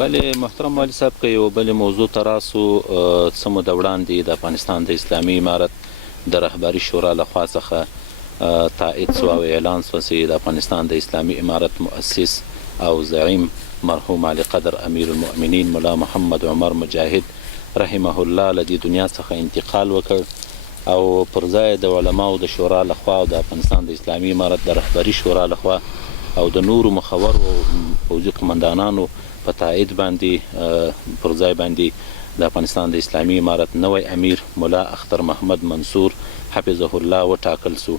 بلې محترم والي صاحب که یو بلې موضوع ته راسو څه موده وړاندې د افغانستان د اسلامي امارت د رهبري شورا لخوا څخه تایید سو او اعلان سو چې د افغانستان د اسلامي امارت مؤسس او زعیم مرحوم علی قدر امیر المؤمنین ملا محمد عمر مجاهد رحمه الله له دې دنیا څخه انتقال وکړ او پر ځای د علماو د شورا لخوا او د افغانستان د اسلامي امارت د رهبري شورا لخوا او د نورو مخورو پوځي قمندانانو په تایید باندې پر ځای باندې د افغانستان د اسلامي امارت نوی امیر ملا اختر محمد منصور حفظه الله وټاکل سو.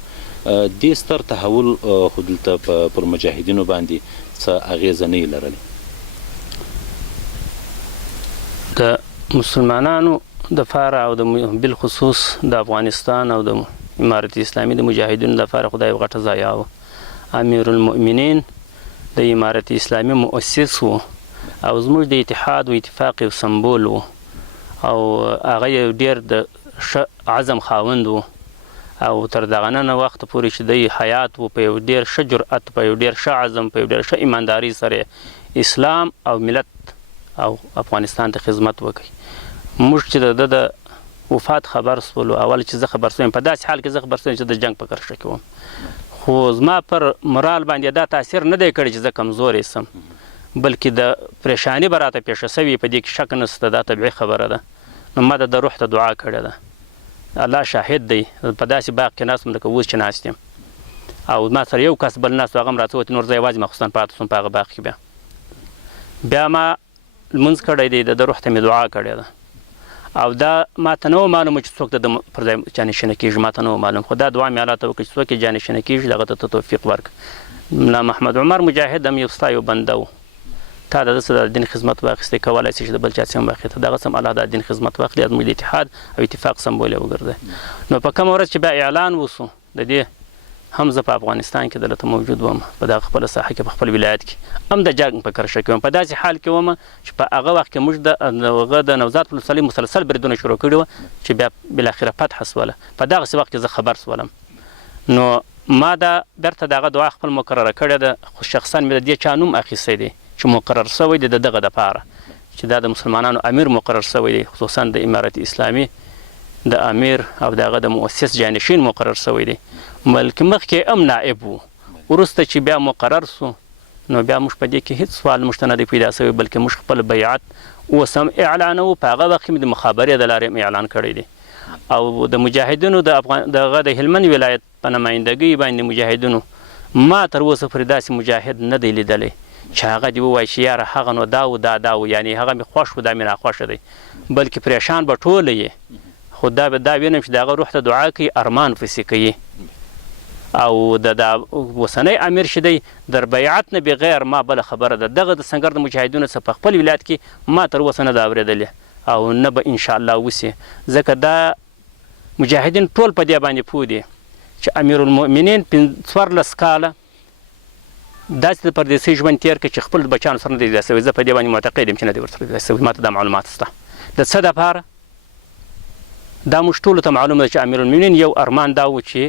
دې ستر تحول خو دلته پر مجاهدینو باندې څه اغیزه نه لرلې. د مسلمانانو د فاره او د بالخصوص د افغانستان او د امارت اسلامي د مجاهدینو لپاره خدای غټه ضایعه و. امیر المؤمنین د امارت اسلامي مؤسس و او زموږ د اتحاد و اتفاق یو سمبول و او هغه یو ډېر د ښه عزم خاوند و او تر دغه نن وخته پورې چې دی حیات و په یو ډېر ښه جرأت په یو ډېر ښه عزم په یو ډېر ښه ایمانداري سره اسلام او ملت او افغانستان ته خدمت وکړي. موږ چې د وفات خبر سولو اول چې زه خبر سوم په داسې حال کې زه خبر سوم چې د جنګ په کرښه کې وم خو زما پر مرال باندې دا تاثیر نه دی کړی چې زه کمزوری سم بلکې د پریشاني به راته پیښه سوې په دې کې شک نشته دا طبیعي خبره ده. نو ما د روح ته دعا کړې ده الله شاهد دی په داسې باغ کې ناست یم لکه اوس چې ناست یم او ما سره یو کس بل ناست و هغه هم راته وویل نور زه یوازې مخصوصا پاتې سوم په هغه باغ کې بیا ما لمونځ کړی دی د روح ته مې دعا کړې ده او دا ماته نه و معلومه چې څوک د پر ځای جانشینه کېږي ماته نه و معلوم خو دا دعا مې الله ته وکړه چې څوک یې جانشینه کېږي دغه ته توفیق ورکړه. ملا محمد عمر مجاهد هم یو ستا یو بنده و تا د ده څه د دین خدمت واخیستی کولی شي چې د بل چا څه هم واخلي دغه څه هم الله د دین خدمت واخلي زموږ د اتحاد او اتفاق سمبول یې وګرځوي. نو په کومه ورځ چې بیا اعلان وسو د دې هم زه په افغانستان کې دلته موجود وم په دغه خپله ساحه کې په خپل ولایت کې هم د جنګ په کرښه کې وم په داسې حال کې وم چې په هغه وخت کې موږ هغه د نوزاد ولسوالۍ مسلسل بریدونه شروع کړي وه چې بیا بالاخره فتح سوله په دغسې وخت کې زه خبر سولم. نو ما دا بیرته دغه دعا خپل مقرره کړې ده خو شخصا مې د دې چا نوم اخیستی دی چې مقرر سوی دی د دغه دپاره چې دا د مسلمانانو امیر مقرر سوی دی خصوصا د امارت اسلامي د امیر او دغه د مؤسس جانشین مقرر سوی دی بلکې مخکې هم نائب و وروسته چې بیا مقرر سو نو بیا موږ په دې کې هیڅ سوال موږ ته نه دی پیدا سوی بلکې موږ خپل بیعت اوس هم اعلانوو په هغه وخت کې مې د مخابرې د لارې هم اعلان کړی دی او د مجاهدینو دغه د هلمند ولایت په نمایندګۍ باندې مجاهدینو ما تر اوسه پورې داسې مجاهد نه دی لیدلی چې هغه دې ووایي چې یاره هغه نو دا و دا دا و یعنې هغه مې خوښ و دا مې ناخوښه دی بلکې پریشان به ټوله یې خو دا وینم چې د هغه روح ته دعا کوي ارمان پسې کوي او د اوسنی امیر چې دی در بیعت نه بغیر ما بله خبره ده دغه د سنګر د مجاهدینو څخه په خپل ولایت کې ما تر اوسه نه ده اورېدلې او نه به انشاءالله وسي ځکه دا مجاهدین ټول په دې باندې پوه دي چې امیر المؤمنین 14 کاله داسې د پردیسۍ ژوند تېر کړي چې خپل بچیانو سره نه دی لیدلی سوی زه په دې باندې معتقد یم چې نه دی ورسره لیدلی سوی ما ته دا معلومات شته د څه دپاره دا موږ ټولو ته معلومه ده چې امیر المؤمنین یو ارمان دا و چې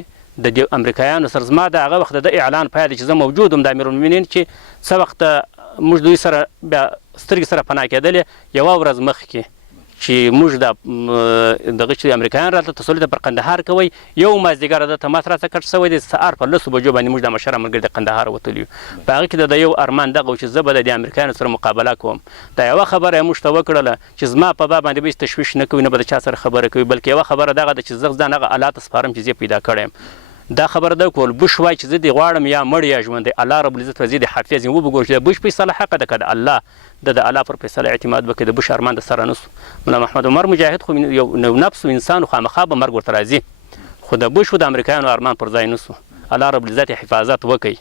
د دې امریکایانو سره زما د هغه وخت د اعلان پای دی چې زه موجود وم د امیر المؤمنین چې څه وخت موږ دوی سره بیا سترګې سره پناه کېدلې یوه ورځ مخکې چې موږ دغه چې امریکایان راته تسلط پر قندهار کوئ یو مازدیګر ده تماس راته کټ شوی دی سهار په 10 بجو باندې موږ د مشره ملګري د قندهار وتلي یو په هغه کې د یو ارمان دغه و چې زه به د امریکایانو سره مقابله کوم دا یوه خبره یې موږ ته وکړله چې زما په باب باندې به هېڅ تشویش نه کوي نه به د چا سره خبره کوي بلکې یوه خبره دغه ده چې زه ځان هغه آلات سپارم چې زه پیدا کړی یم دا خبره ده کول بوش وایي چې زه دې غواړم یا مړ یا ژوندی الله رب العزت به زه دې حافظ یم وبګورو چې د بوش فیصله حقه ده که د الله د الله پر فیصله اعتماد وکړي د بوش ارمان د سره نسو ملا محمد عمر مجاهد خو یو نفس و انسان خامخا به مرګ ورته راځي خو د بوش و د امریکایانو ارمان پر ځای نسو الله رب العزت حفاظت وکړي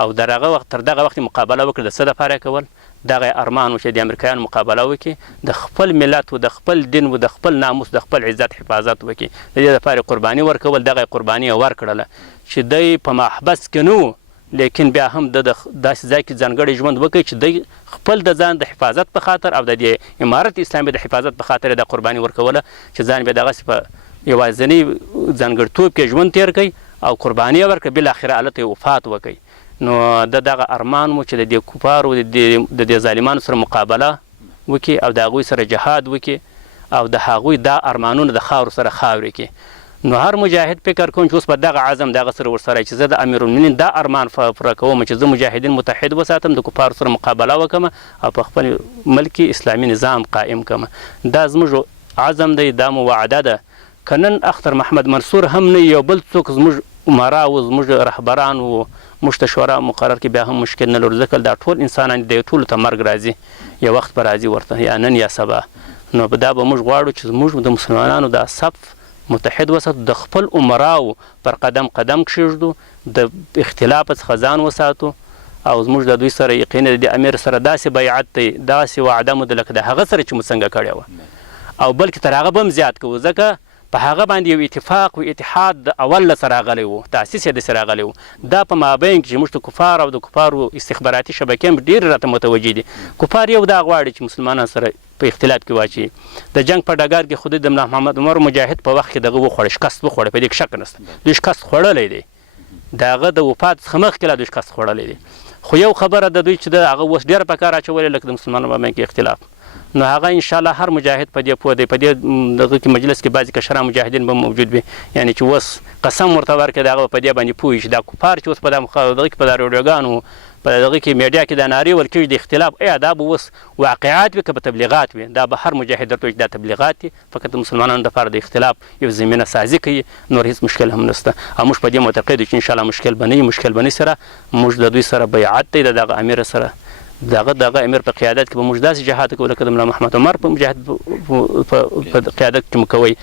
او تر دغه وخت مقابله وکړي د څه دپاره کول دغه ارمان و چې د امریکایانو مقابله وکړي د خپل ملت و د خپل دین و د خپل ناموس د خپل عزت حفاظت وکړي د دې لپاره قرباني ورکول دغه قرباني یې ورکړله چې دی په محبس کې نه و لیکن بیا هم د داسې ځای کې ځانګړی ژوند وکړي چې دی خپل د ځان د حفاظت په خاطر او د دې امارت اسلامي د حفاظت په خاطر د قرباني ورکوله چې ځان بیا دغسې په یوازیني ځانګړتوب کې ژوند تیر کوي او قرباني یې ورکړه بالاخره هلته یې وفات وکړي نو د دغه ارمان مو چې د دې کفارو د دې ظالمانو سره مقابله وکړي او د هغوی سره جهاد وکړي او د هغوی دا ارمانونه د خاورو سره خاورې کړي. نو هر مجاهد فکر کوم چې اوس په دغه عزم دغه سره ورسره چې زه د امیرالمؤمنین دا ارمان پوره کوم چې زه مجاهدین متحد وساتم، د کفارو سره مقابله وکړم او په خپل ملک اسلامي نظام قائم کړم. دا زموږ عزم دی، دا مو وعده ده. که نن اختر محمد منصور هم نه یو بل څوک زموږ امرا و زموږ رهبران و موږ ته شورا مقرر کړي بیا هم مشکل نه لرو، ځکه دا ټول انسانان دی، ټولو ته مرګ راځي، یو وخت به راځي ورته، یا نن یا سبا. نو دا به موږ غواړو چې موږ د مسلمانانو دا صف متحد وساتو، د خپل عمراو پر قدم قدم کښېږدو، د اختلاف څخه ځان وساتو او زموږ د دوی سره یقینا د امیر سره داسې بیعت دی، داسې وعده مو ده لکه د هغه سره چې مو څنګه کړې وه، او بلکې تر هغه به هم زیات کوو، ځکه په هغه باندې یو اتفاق و اتحاد د اول له سره راغلی و، تاسیس یې داسې راغلی و. دا په مابین کې چې موږ ته کفار او د کفارو استخباراتي شبکې هم ډېرې راته متوجه دي. کفار یو دا غواړي چې مسلمانان سره په اختلاف کې واچوي. د جنګ په ډګر کې خو د ملا محمد عمر مجاهد په وخت کې دغه وخوړه، شکست وخوړه، په دې کې شک نشته، دوی شکست خوړلی دی، د هغه د وفات څخه مخکې لا دوی شکست خوړلی دی. خو یو خبره د دوی چې د هغه اوس ډېره په کار اچولې لکه د مسلمانانو په منځ کې اختلاف، نو هغه انشاءالله هر مجاهد په دې پوه دی. په دې دغه کې مجلس کې بعضې کشران مجاهدین به موجود وي، یعنی چې اوس قسم ورته ورکړي د هغه په دې باندې پوه چې دا کفار چې اوس په دغه کې په دا راډیوګانو په دغه کې میډیا کې دا نارې ورکوي د اختلاف، ایا دا به اوس واقعات وي که به تبلیغات وي؟ دا به هر مجاهد درته وایي چې دا تبلیغات دي، فقط د مسلمانانو دپاره د اختلاف یو زمینه سازي کوي، نور هېڅ مشکل هم نشته. او موږ په دې معتقد یو چې انشاءالله مشکل به نه وي. مشکل به نه سره موږ د دوی سره بیعت دی، د دغه امیر سره دغه امیر په قیادت کې به موږ داسې جهاد کوو لکه د ملا محمد عمر په مجاهد په قیادت کې مو کوئ.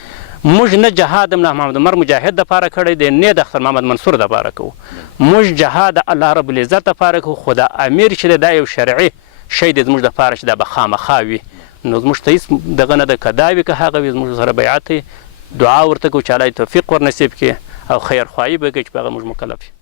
موږ نه جهاد د ملا محمد عمر مجاهد دپاره کړی دی، نه د اختر محمد منصور دپاره کوو. موږ جهاد د الله رب العزت دپاره کوو، خو د امیر چې دی دا یو شرعي شی دی زموږ دپاره چې دا به خامخا وي. نو زموږ ته هېڅ دغه نه ده، که دا وي که هغه وي، زموږ سره بیعت دی، دعا ورته کوو چې الله توفیق ورنصیب کړي او خیرخواهي به کوي چې په هغه موږ مکلف یو.